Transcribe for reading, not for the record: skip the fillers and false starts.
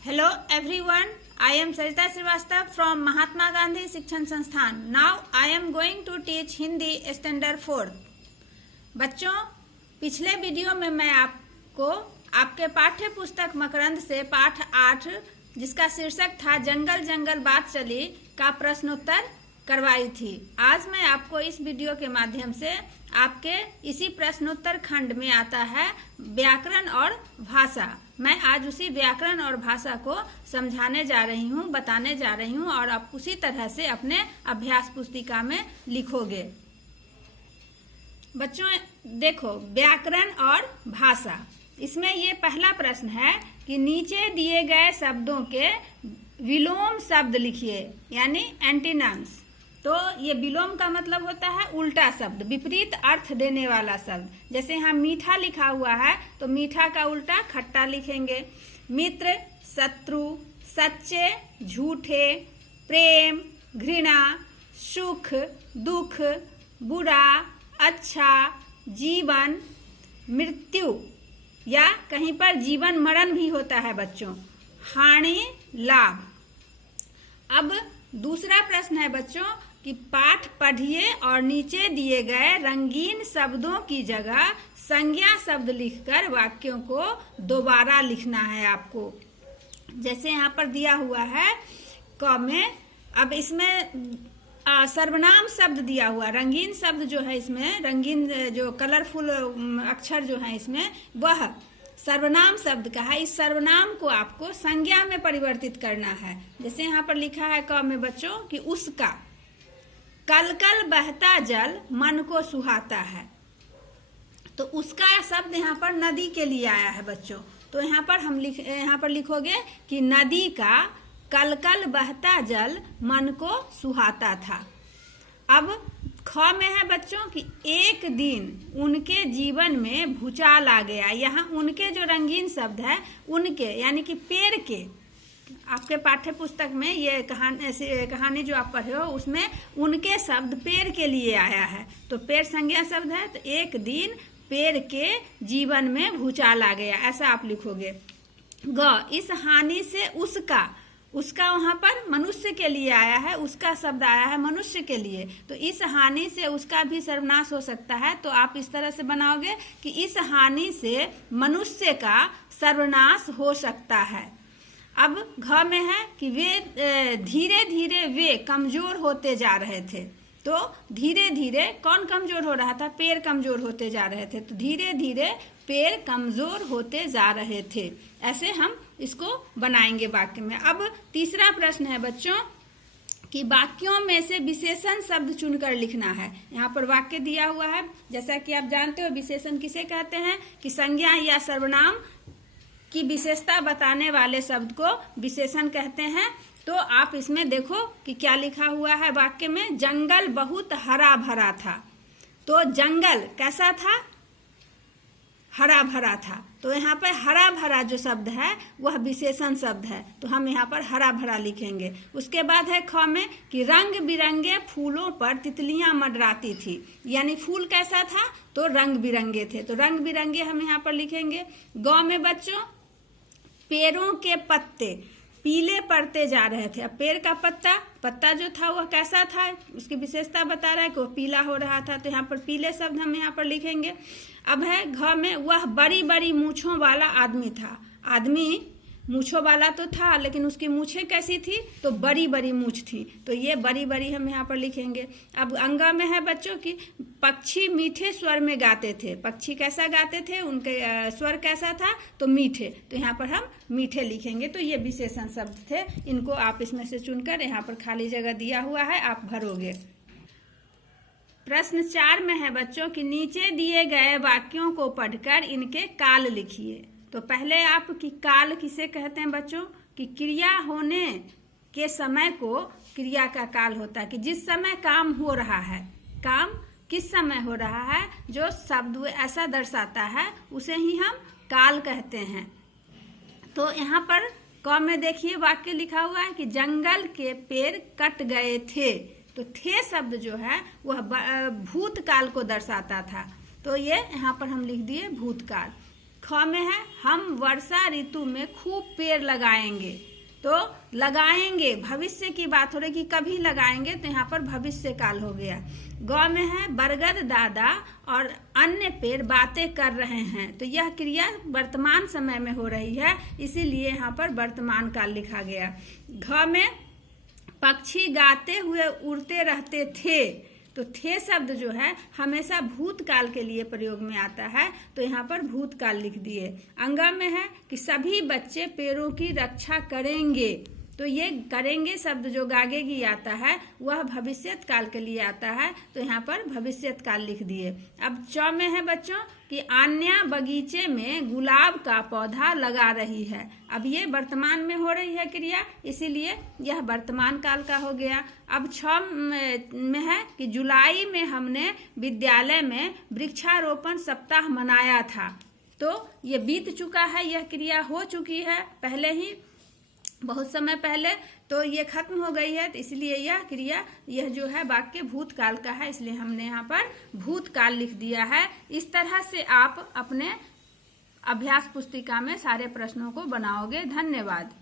Hello everyone, I am Sarita Srivastava from Mahatma Gandhi शिक्षण संस्थान. Now I am going to teach Hindi Standard 4. बच्चों, पिछले video में मैं आपको आपके पाठ्य पुस्तक मकरंद से पाठ 8 जिसका शीर्षक था जंगल जंगल बात चली का प्रश्नोत्तर करवाई थी. आज मैं आपको इस वीडियो के माध्यम से आपके इसी प्रश्नोत्तर खंड में आता है व्याकरण और भाषा. मैं आज उसी व्याकरण और भाषा को समझाने जा रही हूँ, बताने जा रही हूँ और आप उसी तरह से अपने अभ्यास पुस्तिका में लिखोगे. बच्चों देखो, व्याकरण और भाषा, इसमें ये पहला प्रश्न है कि नीचे दिए गए शब्दों के विलोम शब्द लिखिए, यानी एंटीनम्स. तो ये विलोम का मतलब होता है उल्टा शब्द, विपरीत अर्थ देने वाला शब्द. जैसे यहाँ मीठा लिखा हुआ है तो मीठा का उल्टा खट्टा लिखेंगे. मित्र, शत्रु, सच्चे, झूठे, प्रेम, घृणा, सुख, दुख, बुरा, अच्छा, जीवन, मृत्यु, या कहीं पर जीवन मरण भी होता है बच्चों, हानि, लाभ. अब दूसरा प्रश्न है बच्चों कि पाठ पढ़िए और नीचे दिए गए रंगीन शब्दों की जगह संज्ञा शब्द लिखकर वाक्यों को दोबारा लिखना है आपको. जैसे यहाँ पर दिया हुआ है क में, अब इसमें सर्वनाम शब्द दिया हुआ, रंगीन शब्द जो है इसमें, रंगीन जो कलरफुल अक्षर जो है इसमें, वह सर्वनाम शब्द का है. इस सर्वनाम को आपको संज्ञा में परिवर्तित करना है. जैसे यहाँ पर लिखा है क में बच्चों कि उसका, कल कल बहता जल मन को सुहाता है. तो उसका शब्द यहाँ पर नदी के लिए आया है बच्चों. तो यहाँ पर लिखोगे कि नदी का कल कल बहता जल मन को सुहाता था. अब ख में है बच्चों कि एक दिन उनके जीवन में भूचाल आ गया. यहाँ उनके जो रंगीन शब्द है, उनके यानी कि पेड़ के, आपके पाठ्य पुस्तक में ये कहानी जो आप पढ़े हो उसमें उनके शब्द पेड़ के लिए आया है. तो पेड़ संज्ञा शब्द है, तो एक दिन पेड़ के जीवन में भूचाल आ गया, ऐसा आप लिखोगे. ग, इस हानि से उसका वहाँ पर मनुष्य के लिए आया है, उसका शब्द आया है मनुष्य के लिए. तो इस हानि से उसका भी सर्वनाश हो सकता है. तो आप इस तरह से बनाओगे कि इस हानि से मनुष्य का सर्वनाश हो सकता है. अब घ में है कि वे धीरे धीरे वे कमजोर होते जा रहे थे. तो धीरे धीरे कौन कमजोर हो रहा था? पेड़ कमजोर होते जा रहे थे. तो धीरे धीरे पेड़ कमजोर होते जा रहे थे. ऐसे हम इसको बनाएंगे वाक्य में. अब तीसरा प्रश्न है बच्चों कि वाक्यों में से विशेषण शब्द चुनकर लिखना है. यहाँ पर वाक्य दिया हुआ है, जैसा कि आप जानते हो विशेषण किसे कहते हैं कि संज्ञा या सर्वनाम की विशेषता बताने वाले शब्द को विशेषण कहते हैं. तो आप इसमें देखो कि क्या लिखा हुआ है वाक्य में, जंगल बहुत हरा भरा था. तो जंगल कैसा था? हरा भरा था. तो यहाँ पर हरा भरा जो शब्द है वह विशेषण शब्द है. तो हम यहाँ पर हरा भरा लिखेंगे. उसके बाद है ख में कि रंग बिरंगे फूलों पर तितलियां मंडराती थी. यानी फूल कैसा था? तो रंग बिरंगे थे. तो रंग बिरंगे हम यहाँ पर लिखेंगे. ग में बच्चों पेड़ों के पत्ते पीले पड़ते जा रहे थे. अब पेड़ का पत्ता जो था वह कैसा था, उसकी विशेषता बता रहा है कि वह पीला हो रहा था. तो यहाँ पर पीले शब्द हम यहाँ पर लिखेंगे. अब है घ में, वह बड़ी बड़ी मूछों वाला आदमी था. आदमी मूछों वाला तो था, लेकिन उसकी मूछें कैसी थी? तो बड़ी बड़ी मूछ थी. तो ये बड़ी बड़ी हम यहाँ पर लिखेंगे. अब अंगा में है बच्चों की पक्षी मीठे स्वर में गाते थे. पक्षी कैसा गाते थे? उनके स्वर कैसा था? तो मीठे. तो यहाँ पर हम मीठे लिखेंगे. तो ये विशेषण शब्द थे. इनको आप इसमें से चुनकर, यहाँ पर खाली जगह दिया हुआ है, आप भरोगे. प्रश्न 4 में है बच्चों कि नीचे दिए गए वाक्यों को पढ़कर इनके काल लिखिए. तो पहले आप कि काल किसे कहते हैं बच्चों? कि क्रिया होने के समय को क्रिया का काल होता है. कि जिस समय काम हो रहा है, काम किस समय हो रहा है, जो शब्द ऐसा दर्शाता है उसे ही हम काल कहते हैं. तो यहाँ पर क में देखिए वाक्य लिखा हुआ है कि जंगल के पेड़ कट गए थे. तो थे शब्द जो है वह भूतकाल को दर्शाता था. तो ये यहाँ पर हम लिख दिए भूतकाल. ख में है हम वर्षा ऋतु में खूब पेड़ लगाएंगे। तो लगाएंगे भविष्य की बात हो रही कि कभी लगाएंगे, तो यहाँ पर भविष्य काल हो गया। ग में है बरगद दादा और अन्य पेड़ बातें कर रहे हैं। तो यह क्रिया वर्तमान समय में हो रही है, इसीलिए यहाँ पर वर्तमान काल लिखा गया। घ में पक्षी गाते हुए उड़ते रहते थे। तो थे शब्द जो है हमेशा भूतकाल के लिए प्रयोग में आता है, तो यहाँ पर भूतकाल लिख दिए। अंगा में है कि सभी बच्चे पेड़ों की रक्षा करेंगे। तो ये करेंगे शब्द जो गागेगी आता है वह भविष्यत काल के लिए आता है, तो यहाँ पर भविष्यत काल लिख दिए। अब च में है बच्चों कि आन्या बगीचे में गुलाब का पौधा लगा रही है। अब ये वर्तमान में हो रही है क्रिया, इसीलिए यह वर्तमान काल का हो गया। अब छ में है कि जुलाई में हमने विद्यालय में वृक्षारोपण सप्ताह मनाया था। तो ये बीत चुका है, यह क्रिया हो चुकी है पहले ही, बहुत समय पहले, तो ये खत्म हो गई है, तो इसलिए यह क्रिया यह जो है वाक्य भूतकाल का है, इसलिए हमने यहाँ पर भूतकाल लिख दिया है। इस तरह से आप अपने अभ्यास पुस्तिका में सारे प्रश्नों को बनाओगे। धन्यवाद।